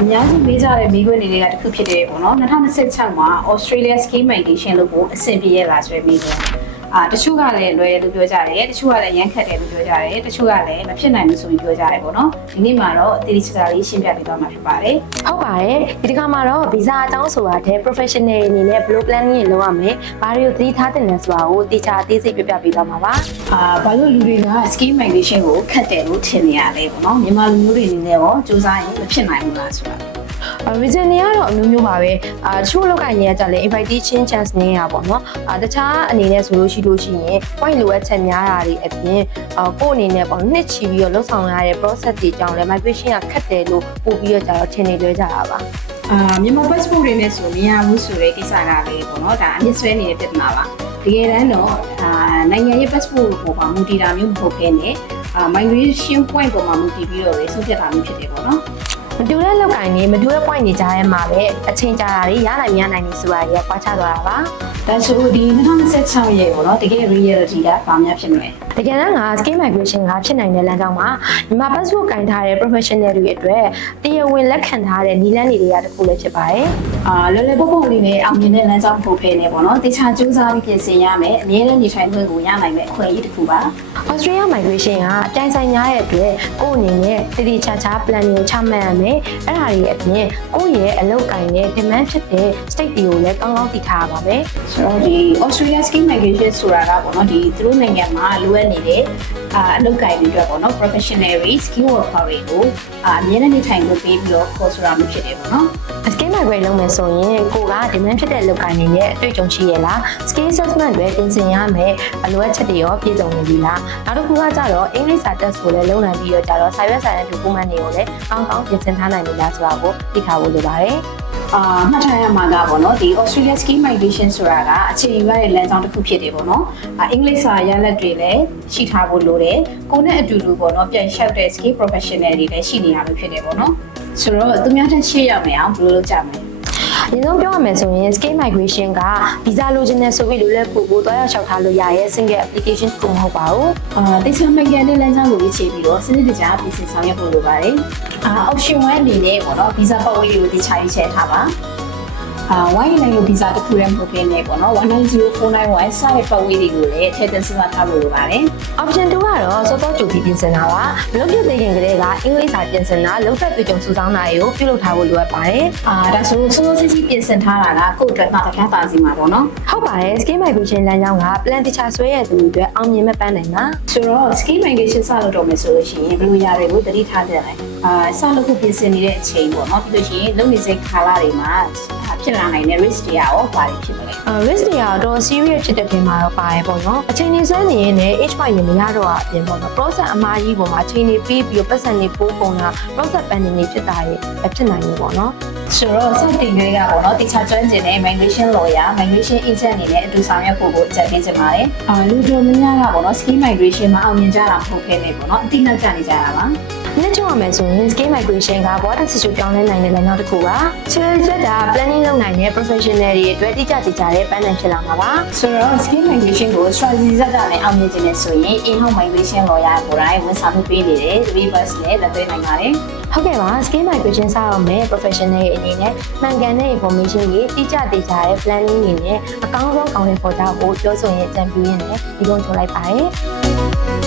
အများစုမေးကြတဲ့မိခွန်းတွေကတစ်ခုဖြစ်တယ်ပေါ့နော်2026မှာ Australia Ski Migration လို့ကိုအဆင်ပြေရလားဆိုတဲ့မိခွန်းတချို့ကလည်းလွယ်တယ်လို့ပြောကြတယ်တချို့ကလည်းရမ်းခက်တယ်လို့ပြောကြတယ်တချို့ကလည်းမဖြစ်နိုင်ဘူးဆိုပြီးပြောကြတယ်ပေါ့နော်ဒီနေ့မှာတော့တိတိကျကျလေးရှင်းပြပေးသွားမှာဖြစ်ပါတယ်ဟုတ်ပါတယ်ဒီတစ်ခါမှာတော့ visa အကြောင်းဆိုတာတဲ့ professional အနေနဲ့ blue planning လုပ်ရမယ်ဘာတွေကိုသတိထားတင်လဲဆိုတာကိုတေချာအသေးစိတ်ပြပြပေးသွားမှာပါဘာလို့လူတွေက ski migration ကိုခက်တယ်လို့ထင်နေရလဲပေါ့နော်မြန်မာလူမျိုးတွေအနေနဲ့ရောစူးစမ်းရင်မဖြစ်နိုင်ဘူးလားဆိုတာregion တွေကတော့အမျိုးမျိုးပါပဲတချို့လောက်ကင်တွေကကြလဲ invitation chance နေရပါတော့တခြားအနေနဲ့ဆိုလို့ရှိရင် point လိုအပ်ချက်များတာတွေအပြင်ကိုယ့်အနေနဲ့ပေါ့နှစ်ချီပြီးတော့လှုပ်ဆောင်ရတဲ့ process တွေကြောင့်လဲ migration ကခက်တယ်လို့ပို့ပြီးတော့ကြတော့ထင်နေကြတာပါမြန်မာ passport တွေနဲ့ဆိုမရဘူးဆိုတဲ့ကိစ္စကလေးပေါ့နော်ဒါအမြင့်ဆွဲနေတဲ့ပြဿနာပါတကယ်တမ်းတော့နိုင်ငံရေး passport ပေါ်မှာမူတည်တာမျိုးမဟုတ်ဘဲနဲ့migration point ပေါ်မှာမူတည်ပြီးတော့ဆုံးဖြတ်တာမျိုးဖြစ်တယ်ပေါ့နော်မတူတဲ့လောက်ကင်နေမတူတဲ့ point တွေကြားထဲမှာပဲအချိန်ကြာတာတွေရနိုင်မရနိုင်နေဆိုတာကြီးကွာခြားသွားတာပါဒါဆိုဒီ2026ရဲ့ပေါ့နော်တကယ် reality ကဘာများဖြစ်မလဲတကယ်တမ်းက ski migration ကဖြစ်နိုင်တဲ့လမ်းကြောင်းမှာမြန်မာ passport ကင်ထားတဲ့ professional တွေအတွက်တရားဝင်လက်ခံထားတဲ့နည်းလမ်းတွေကတစ်ခုလည်းဖြစ်ပါတယ်လွယ်လွယ်ပေါ့ပေါ့လေးနဲ့အောင်မြင်တဲ့လမ်းကြောင်းပို့ဖေးနေပေါ့နော်တခြားစူးစမ်းပြီးပြင်ဆင်ရမယ်အမြဲတမ်းနေထိုင်ခွင့်ကိုရနိုင်မယ့်အခွင့်အရေးတစ်ခုပါAustralia migration ကအတိုင်းဆိုင်များတဲ့အတွက်ကိုယ့်အနေနဲ့တတိချာချာ plan ကိုချမှတ်ရမယ်အဲ့ဒါတွေအပြင်ကိုယ့်ရဲ့အလုပ်ကိုင်တဲ့ demand ဖြစ်တဲ့ state တွေကိုလည်းကောင်းကောင်းသိထားရပါမယ်ဆိုတော့ဒီ Australia Ski Migration ဆိုတာကပေါ့နော်ဒီသူတို့နိုင်ငံမှာလိုအပ်နေတဲ့အလုပ်ကိုင်တွေအတွက်ပေါ့နော် professional ski worker တွေကိုအမြဲတမ်းနေထိုင်ခွင့်ပေးပြီးတော့ခေါ်ဆိုတာမျိုးဖြစ်တယ်ပေါ့နော်ski migrate လုပ်မယ်ဆိုရင်ကိုက demand ဖြစ်တဲ့အလုပ်ကိုင်တွေနဲ့အတွေ့အကြုံရှိရလား ski assessment တွေတင်ဆင်ရမယ်အလိုအပ်ချက်တွေရောပြည့်စုံနေပြီလားနောက်တစ်ခုကကြတော့အင်္ဂလိပ်စာတက်ဆိုလည်းလုံနိုင်ပြီးတော့ကြတော့စာရွက်စာတမ်း document တွေကိုလည်းကောင်းကောင်းပြင်ဆင်ထားနိုင်ပြီလားဆိုတာကိုသိထားဖို့လိုပါတယ်မှတ်ထားရမှာကပေါ့နော်ဒီ Australia Ski Migration ဆိုတာကအခြေယူရတဲ့လမ်းကြောင်းတစ်ခုဖြစ်တယ်ပေါ့နော်အင်္ဂလိပ်စာရလက်တွေလည်းရှိထားဖို့လိုတယ်ကိုနဲ့အတူတူပေါ့နော်ပြန်လျှောက်တဲ့ ski professional တွေလည်းရှိနေရလို့ဖြစ်တယ်ပေါ့နော်ဆိုတော့သူများထက်ရှေ့ရောက်နေအောင်ဘယ်လိုလုပ်ကြမလဲဒီလိုပြောရမယ်ဆိုရင် ski migration က visa လိုချင်တဲ့ဆိုပြီးလိုလဲပို့ဖို့တော့ရောက်လျှောက်ထားလို့ရရဲ့ single application ကိုမဟုတ်ပါဘူးတိကျမှန်ကန်တဲ့လမ်းကြောင်းကိုရွေးချယ်ပြီးတော့စနစ်တကျပြင်ဆင်ဆောင်ရွက်ဖို့လိုပါတယ်option 1အနေနဲ့ပေါ့နော် visa ပတ်ဝန်းကျင်ကိုတိကျရွေးချယ်ထားပါဝိုင်းနိုင်ငံ visa တစ်ခုတည်းမဟုတ်ဘဲနဲ့ပေါ့နော်190491စတဲ့ပတ်ဝန်းကျင်ကိုလည်းထည့်သွင်းစဉ်းစားထားလို့ရပါတယ် option 2ကတော့စောစောကြိုပြီးပြင်ဆင်တာပါလုပ်ပြသေးခင်ကလေးကအင်္ဂလိပ်စာပြင်ဆင်တာလုပ်သက်တွေ့ကြုံစုဆောင်းတာတွေကိုပြုလုပ်ထားဖို့လိုအပ်ပါတယ်ဒါဆိုစောစောစီးစီးပြင်ဆင်ထားတာကကိုယ့်အတွက်မှတခါပါစီမှာပေါ့နော်ဟုတ်ပါတယ် ski migration လမ်းကြောင်းက plan တခြားဆွဲရတဲ့သူတွေအတွက်အောင်မြင်မဲ့ပန်းနိုင်ပါဆိုတော့ ski migration စလုပ်တော့မယ်ဆိုလို့ရှိရင်ဘယ်လိုရာတွေကိုသတိထားကြလဲစလုပ်ဖို့ပြင်ဆင်နေတဲ့အချိန်ပေါ့နော်ပြီးလို့ရှိရင်လုပ်နေစိတ်ခါလာတွေမှာဖြစ်လာနိုင်တဲ့ risk တွေရောဘာတွေဖြစ်မလဲrisk တွေကတော့ serious ဖြစ်တဲ့ထင်မှာတော့ပါတယ်ပေါ့နော်အချိန်ကြီးစွမ်းနေရင်လည်း H point ရင်မရတော့အပြင်ပေါ့နော် process အမှားကြီးပေါ်မှာအချိန်ကြီးပြီးပြီးပတ်စံနေပိုးပုံတာ process pending တွေဖြစ်တာရဲ့ဖြစ်နိုင်ဘူးပေါ့နော်ဆိုတော့စတင်တွေကပေါ့နော်တခြားကျွမ်းကျင်တဲ့ migration lawyer migration agent အနေနဲ့အတူဆောင်ရွက်ဖို့ကိုအကြံပေးချင်ပါတယ်လူတော်များများကပေါ့နော် ski migration မှာအောင်မြင်ကြတာမဟုတ်ခဲ့နဲ့ပေါ့နော်အတိနောက်ကျနေကြတာပါလက်ကျရမယ်ဆိုရင် ski migration ကဘောတစ်စီပြောင်းလဲနိုင်တဲ့လမ်းကြောင်းတစ်ခုပါ။ချေချက်တာ planning လုပ်နိုင်တဲ့ professional တွေအတွက်တိကျတဲ့ပန်းနိုင်ဖြစ်လာမှာပါ။ဆိုတော့ ski migration ကို strategy စတာနဲ့အောင်မြင်ခြင်းနဲ့ဆိုရင် in-house migration lawyer ကိုယ်တိုင်ဝန်ဆောင်မှုပေးနေတဲ့ reverse နဲ့လက်သွင်းနိုင်ပါတယ်။ဟုတ်ကဲ့ပါ ski migration စတော့မယ် professional တွေအနေနဲ့မှန်ကန်တဲ့ information တွေတိကျတဲ့ planning တွေနဲ့အကောင်းဆုံးကောင်းတဲ့ပေါ်တာကိုပြောဆိုရင်အကြံပြုရင်းနဲ့ဒီကုန်းထုတ်လိုက်ပါတယ်။